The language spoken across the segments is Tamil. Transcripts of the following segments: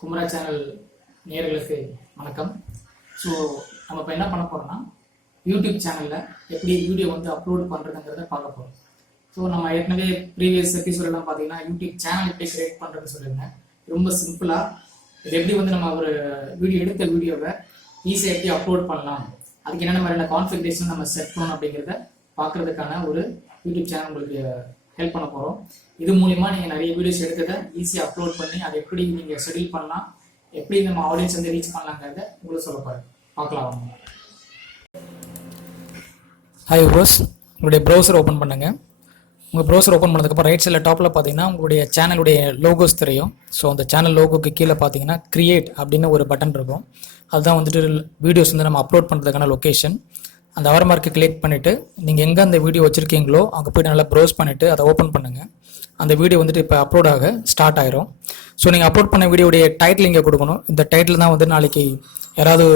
குமரா சேனல் நேயர்களுக்கு வணக்கம். ஸோ நம்ம இப்போ என்ன பண்ண போகிறோம்னா, யூடியூப் சேனலில் எப்படி வீடியோ வந்து அப்லோட் பண்ணுறதுங்கிறத பார்க்க போகிறோம். ஸோ நம்ம ஏற்கனவே ப்ரீவியஸ் எபிசோடெல்லாம் பார்த்தீங்கன்னா யூடியூப் சேனல் எப்படி கிரியேட் பண்ணுறதுன்னு சொல்லியிருந்தேன். ரொம்ப சிம்பிளாக இது எப்படி வந்து நம்ம ஒரு எடுத்த வீடியோவை ஈஸியாக எப்படி அப்லோட் பண்ணலாம், அதுக்கு என்னென்ன மாதிரியான கான்ஃபிகரேஷன் நம்ம செட் பண்ணணும் அப்படிங்கிறத பார்க்குறதுக்கான ஒரு யூடியூப் சேனல் உங்களுக்கு ஹெல்ப் பண்ண போகிறோம். இது மூலிமா நீங்கள் நிறைய வீடியோஸ் எடுத்ததை ஈஸியாக அப்லோட் பண்ணி அதை எப்படி நீங்கள் ஷெடியூல் பண்ணலாம், எப்படி நம்ம ஆடியன்ஸ் வந்து ரீச் பண்ணலாங்கிறத உங்களுக்கு சொல்ல போகிறேன். பார்க்கலாம் வாங்க. ஹாய் ப்ரோஸ், உங்களுடைய ப்ரௌசர் ஓப்பன் பண்ணுங்கள். உங்கள் ப்ரௌசர் ஓப்பன் பண்ணதுக்கப்புறம் ரைட் சைடில் டாப்பில் பார்த்தீங்கன்னா உங்களுடைய சேனலுடைய லோகோஸ் தெரியும். ஸோ அந்த சேனல் லோகோக்கு கீழே பார்த்தீங்கன்னா கிரியேட் அப்படின்னு ஒரு பட்டன் இருக்கும். அதுதான் வந்துட்டு வீடியோஸ் வந்து நம்ம அப்லோட் பண்ணுறதுக்கான லொக்கேஷன். அந்த அவர் மார்க்கை கிளிக் பண்ணிவிட்டு நீங்கள் எங்கே அந்த வீடியோ வச்சுருக்கீங்களோ அங்கே போய்ட்டு நல்லா ப்ரௌஸ் பண்ணிவிட்டு அதை ஓப்பன் பண்ணுங்கள். அந்த வீடியோ வந்துட்டு இப்போ அப்லோட் ஆக ஸ்டார்ட் ஆயிரும். ஸோ நீங்கள் அப்லோட் பண்ண வீடியோடைய டைட்டில் இங்கே கொடுக்கணும். இந்த டைட்டில் தான் வந்து நாளைக்கு யாராவது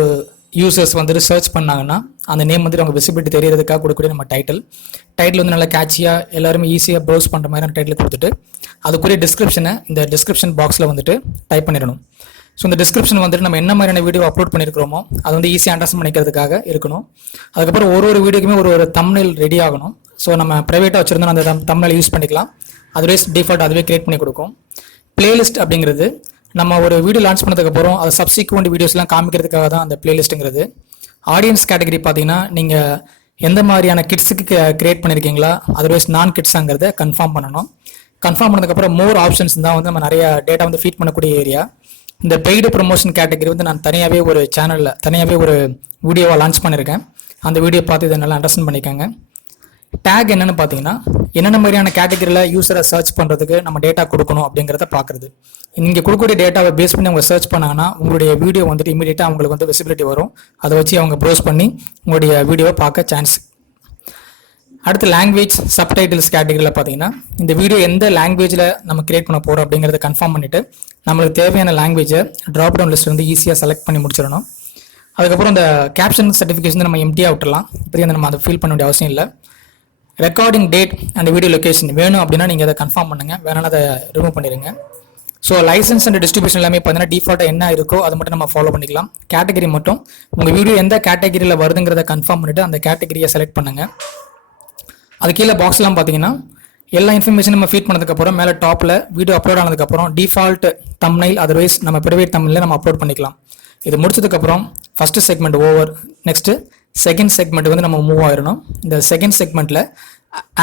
யூசர்ஸ் வந்துட்டு சர்ச் பண்ணாங்கன்னா அந்த நேம் வந்துட்டு அவங்க விசிபிலிட்டி தெரியறதுக்காக கொடுக்கக்கூடிய நம்ம டைட்டில் வந்து நல்லா கேட்சியாக எல்லாருமே ஈஸியாக ப்ரௌஸ் பண்ணுற மாதிரியான டைட்டில் கொடுத்துட்டு அதுக்குரிய டிஸ்கிரிப்ஷனை இந்த டிஸ்கிரிப்ஷன் பாக்ஸில் வந்துட்டு டைப் பண்ணிடணும். ஸோ இந்த டிஸ்கிரிப்ஷன் வந்துட்டு நம்ம என்ன மாதிரியான வீடியோ அப்லோட் பண்ணியிருக்கிறோமோ அது வந்து ஈஸியாக அண்டர்ஸ்டாண்ட் பண்ணிக்கிறதுக்காக இருக்கணும். அதுக்கப்புறம் ஒரு வீடியோக்குமே ஒரு தம்ப்நெயில் ரெடி ஆகணும். ஸோ நம்ம ப்ரைவேட்டாக வச்சுருந்தோம் அந்த தம்ப்நெயில் யூஸ் பண்ணிக்கலாம். அதுவே டிஃபால்ட் அதுவே கிரியேட் பண்ணி கொடுக்கும். பிளேலிஸ்ட் அப்படிங்கிறது நம்ம ஒரு வீடியோ லான்ச் பண்ணதுக்கப்புறம் அதை சப்சிக்வெண்ட் வீடியோஸ்லாம் காமிக்கிறதுக்காக தான் அந்த பிளேலிஸ்ட்டுங்கிறது. ஆடியன்ஸ் கேட்டகரி பார்த்தீங்கன்னா நீங்கள் எந்த மாதிரியான கிட்ஸுக்கு கிரியேட் பண்ணியிருக்கீங்களா, அதர்வைஸ் நான் கிட்ஸாங்கிறத கன்ஃபார்ம் பண்ணணும். கன்ஃபார்ம் பண்ணதுக்கப்புறம் மோர் ஆப்ஷன்ஸ் தான் வந்து நம்ம நிறைய டேட்டா வந்து ஃபீட் பண்ணக்கூடிய ஏரியா. இந்த பெய்டு ப்ரொமோஷன் கேட்டகரி வந்து நான் தனியாகவே ஒரு சேனலில் தனியாகவே ஒரு வீடியோவை லான்ச் பண்ணியிருக்கேன். அந்த வீடியோ பார்த்து இதை நல்லா அண்டர்ஸ்டாண்ட் பண்ணிக்கோங்க. டேக் என்னென்னு பார்த்தீங்கன்னா என்னென்ன மாதிரியான கேட்டகரியில் யூஸரை சர்ச் பண்ணுறதுக்கு நம்ம டேட்டா கொடுக்கணும் அப்படிங்கிறத பார்க்குறது. நீங்கள் கொடுக்கக்கூடிய டேட்டாவை பேஸ் பண்ணி அவங்க சர்ச் பண்ணாங்கன்னா உங்களுடைய வீடியோ வந்துட்டு இமீடியட்டாக அவங்களுக்கு வந்து விசிபிலிட்டி வரும். அதை வச்சு அவங்க ப்ரௌஸ் பண்ணி உங்களுடைய வீடியோவை பார்க்க சான்ஸ். அடுத்து லாங்குவேஜ் சப்டைட்டில்ஸ் கேட்டகரியில் பார்த்தீங்கன்னா இந்த வீடியோ எந்த லாங்குவேஜில் நம்ம கிரியேட் பண்ண போகிறோம் அப்படிங்கிறத கன்ஃபார்ம் பண்ணிவிட்டு நம்மளுக்கு தேவையான லாங்குவேஜை ட்ராப் டவுன் லிஸ்ட் வந்து ஈஸியாக செலக்ட் பண்ணி முடிச்சிடணும். அதுக்கப்புறம் இந்த கேப்ஷன் சர்டிஃபிகேஷன் நம்ம எம்டியாக விட்டுலாம். இப்படி வந்து நம்ம அதை ஃபீல் பண்ண வேண்டிய அவசியம் இல்லை. Recording date and video location வேணும் அப்படின்னா நீங்கள் அதை கன்ஃபார்ம் பண்ணுங்கள், வேணாலும் அதை ரிமூவ் பண்ணிடுங்க. ஸோ லைசன்ஸ் அண்ட் டிஸ்ட்ரிபியூஷன் எல்லாமே பார்த்தீங்கன்னா டிஃபால்ட்டாக என்ன இருக்கோ அதை மட்டும் நம்ம ஃபாலோ பண்ணிக்கலாம். கேட்டகரி மட்டும் உங்கள் வீடியோ எந்த கேட்டகரியில் வருதுங்கிறத கன்ஃபார்ம் பண்ணிவிட்டு அந்த கேட்டகரியை செலக்ட் பண்ணுங்கள். அது கீழே பாக்ஸ்லாம் பார்த்தீங்கன்னா எல்லா இன்ஃபர்மேஷன் நம்ம ஃபீட் பண்ணதுக்கப்புறம் மேலே டாப்பில் வீடியோ அப்லோட் ஆனதுக்கப்புறம் டிஃபால்ட் தம்ப்நெயில் அதர்வைஸ் நம்ம ப்ரைவேட் தம்ப்நெயிலில் நம்ம அப்லோட் பண்ணிக்கலாம். இது முடிச்சதுக்கப்புறம் first segment over, next second segment வந்து நம்ம மூவ் ஆயிடணும். இந்த செகண்ட் செக்மெண்ட்டில்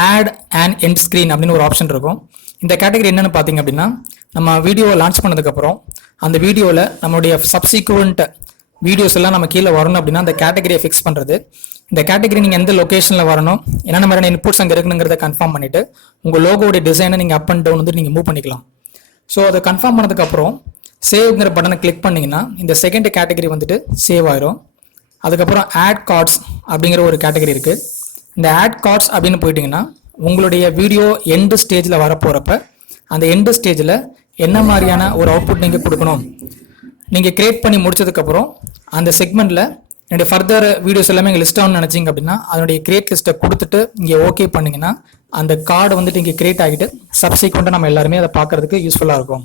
ஆட் அண்ட் எண்ட் ஸ்க்ரீன் அப்படின்னு ஒரு ஆப்ஷன் இருக்கும். இந்த கேட்டகரி என்னென்னு பார்த்தீங்க அப்படின்னா நம்ம வீடியோவை லான்ச் பண்ணதுக்கப்புறம் அந்த வீடியோவில் நம்மளுடைய சப்சிக்வெண்ட் வீடியோஸ் எல்லாம் நம்ம கீழே வரணும் அப்படின்னா அந்த கேட்டகரியை ஃபிக்ஸ் பண்ணுறது. இந்த கேட்டகரி நீங்கள் எந்த லொக்கேஷனில் வரணும், என்னென்ன மாதிரியான இன்புட்ஸ் அங்கே இருக்குங்கிறத கன்ஃபார்ம் பண்ணிவிட்டு உங்கள் லோகோடைய டிசைனை நீங்கள் அப் அண்ட் டவுன் வந்து நீங்கள் மூவ் பண்ணிக்கலாம். ஸோ அதை கன்ஃபார்ம் பண்ணதுக்கப்புறம் சேவ்ங்கிற பட்டனை கிளிக் பண்ணிங்கன்னா இந்த செகண்ட் கேட்டகரி வந்துட்டு சேவ் ஆயிரும். அதுக்கப்புறம் ஆட் கார்ட்ஸ் அப்படிங்கிற ஒரு கேட்டகரி இருக்குது. இந்த ஆட் கார்ட்ஸ் அப்படின்னு போயிட்டிங்கன்னா உங்களுடைய வீடியோ எண்டு ஸ்டேஜில் வரப்போகிறப்ப அந்த எண்டு ஸ்டேஜில் என்ன மாதிரியான ஒரு அவுட்புட் நீங்கள் கொடுக்கணும், நீங்கள் கிரியேட் பண்ணி முடிச்சதுக்கப்புறம் அந்த செக்மெண்ட்டில் என்னுடைய ஃபர்தர் வீடியோஸ் எல்லாமே இங்கே லிஸ்ட் ஆகணும்னு நினச்சிங்க அப்படின்னா அதனுடைய கிரியேட் லிஸ்ட்டை கொடுத்துட்டு இங்கே ஓகே பண்ணிங்கன்னா அந்த கார்டு வந்துட்டு இங்கே கிரியேட் ஆகிட்டு சப்சிக்வெண்ட்டாக நம்ம எல்லாருமே அதை பார்க்குறதுக்கு யூஸ்ஃபுல்லாக இருக்கும்.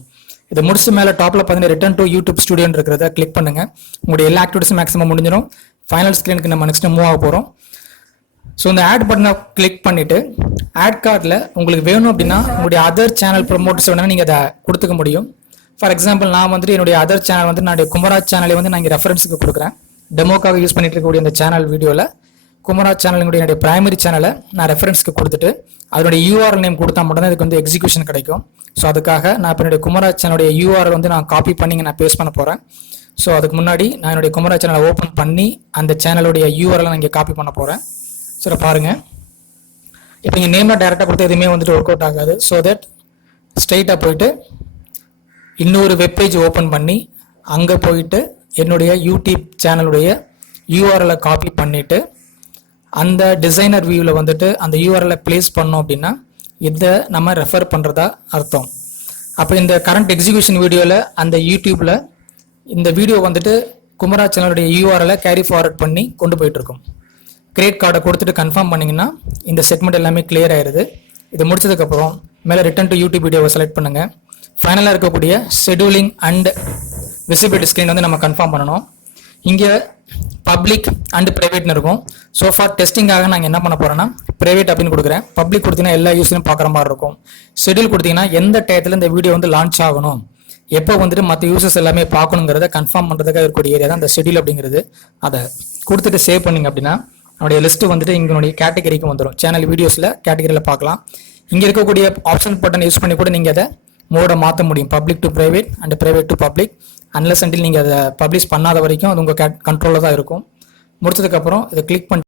இதை முடிச்சு மேலே டாப்பில் பார்த்தீங்கன்னா ரிட்டர்ன் டு யூடியூப் ஸ்டுடியோன்னு இருக்கிறத கிளிக் பண்ணுங்கள். உங்களுடைய எல்லா ஆக்டிவிட்டிஸும் மேக்ஸிமம் முடிஞ்சிடும். ஃபைனல் ஸ்க்ரீனுக்கு நம்ம நெக்ஸ்ட் மூவ் ஆக போகிறோம். ஸோ இந்த ஆட் பட்டனை கிளிக் பண்ணிவிட்டு ஆட் கார்டில் உங்களுக்கு வேணும் அப்படின்னா உங்களுடைய அதர் சேனல் ப்ரொமோட்டர்ஸ் வேணும்னா நீங்கள் அதை கொடுத்துக்க முடியும். ஃபார் எக்ஸாம்பிள் நான் வந்துட்டு என்னுடைய அதர் சேனல் வந்து நான் குமரா சேனலை வந்து நான் இங்கே ரெஃபரன்ஸுக்கு கொடுக்குறேன். டெமோக்காக யூஸ் பண்ணிட்டு இருக்கக்கூடிய இந்த சேனல் வீடியோவில் குமரா சேனலுடைய என்னுடைய பிரைமரி சேனலை நான் ரெஃபரன்ஸ்க்கு கொடுத்துட்டு அதனுடைய யூஆர்எல் நேம் கொடுத்தா மட்டும்தான் இதுக்கு வந்து எக்ஸிக்யூஷன் கிடைக்கும். ஸோ அதுக்காக நான் இப்போ என்னுடைய குமரா சேனலுடைய யூஆர்எல் வந்து நான் காப்பி பண்ணி நான் பேஸ்ட் பண்ண போகிறேன். ஸோ அதுக்கு முன்னாடி நான் என்னுடைய குமரா சேனலை ஓப்பன் பண்ணி அந்த சேனலுடைய யூஆர்எல் நான் இங்கே காப்பி பண்ண போகிறேன். ஸோ பாருங்கள், இப்போ நீங்கள் நேமில் டேரெக்டாக கொடுத்து எதுவுமே வந்துட்டு ஒர்க் அவுட் ஆகாது. ஸோ தட் ஸ்ட்ரைட்டாக போயிட்டு இன்னொரு வெப்பேஜ் ஓப்பன் பண்ணி அங்கே போயிட்டு என்னுடைய யூடியூப் சேனலுடைய யூஆர்எலை காப்பி பண்ணிவிட்டு அந்த டிசைனர் வியூவில் வந்துட்டு அந்த யூஆர்எலை பிளேஸ் பண்ணோம் அப்படின்னா இதை நம்ம ரெஃபர் பண்ணுறதா அர்த்தம். அப்போ இந்த கரண்ட் எக்ஸிக்யூஷன் வீடியோவில் அந்த யூடியூப்பில் இந்த வீடியோ வந்துட்டு குமரா சேனலுடைய யூஆர்எலை கேரி ஃபார்வர்ட் பண்ணி கொண்டு போயிட்டுருக்கோம். கிரியேட் கார்டை கொடுத்துட்டு கன்ஃபார்ம் பண்ணிங்கன்னா இந்த செக்மெண்ட் எல்லாமே கிளியர் ஆயிடுது. இது முடிச்சதுக்கப்புறம் மேலே ரிட்டர்ன் டு யூடியூப் வீடியோவை செலக்ட் பண்ணுங்கள். ஃபைனலாக இருக்கக்கூடிய ஷெடியூலிங் அண்ட் விசிபிலிட்டி ஸ்க்ரீன் வந்து நம்ம கன்ஃபார்ம் பண்ணணும். இங்கே பப்ளிக் அண்ட் ப்ரைவேட்னு இருக்கும். ஸோ ஃபார் டெஸ்டிங்காக நாங்கள் என்ன பண்ண போகிறோன்னா ப்ரைவேட் அப்படின்னு கொடுக்குறேன். பப்ளிக் கொடுத்தீங்கன்னா எல்லா யூஸரையும் பார்க்குற மாதிரி இருக்கும். ஷெட்யூல் கொடுத்தீங்கன்னா எந்த டயத்தில் இந்த வீடியோ வந்து லான்ச் ஆகணும், எப்போ வந்துட்டு மற்ற யூசர்ஸ் எல்லாமே பார்க்கணுங்கிறத கன்ஃபார்ம் பண்ணுறதுக்காக இருக்கக்கூடிய ஏரியா தான் இந்த ஷெட்யூல் அப்படிங்கிறது. அதை கொடுத்துட்டு சேவ் பண்ணிங்க அப்படின்னா நம்முடைய லிஸ்ட்டு வந்துட்டு இங்களுடைய கேட்டகரிக்கு வந்துடும். சேனல் வீடியோஸில் கேட்டகரியில் பார்க்கலாம். இங்கே இருக்கக்கூடிய ஆப்ஷன் பட்டன் யூஸ் பண்ணி கூட நீங்கள் அதை மோடை மாற்ற முடியும். Public to private and private to public. Unless until நீங்கள் அதை பப்ளிஷ் பண்ணாத வரைக்கும் அது உங்கள் கண்ட்ரோலில் தான் இருக்கும். முடிச்சதுக்கப்புறம் இதை கிளிக் பண்ணி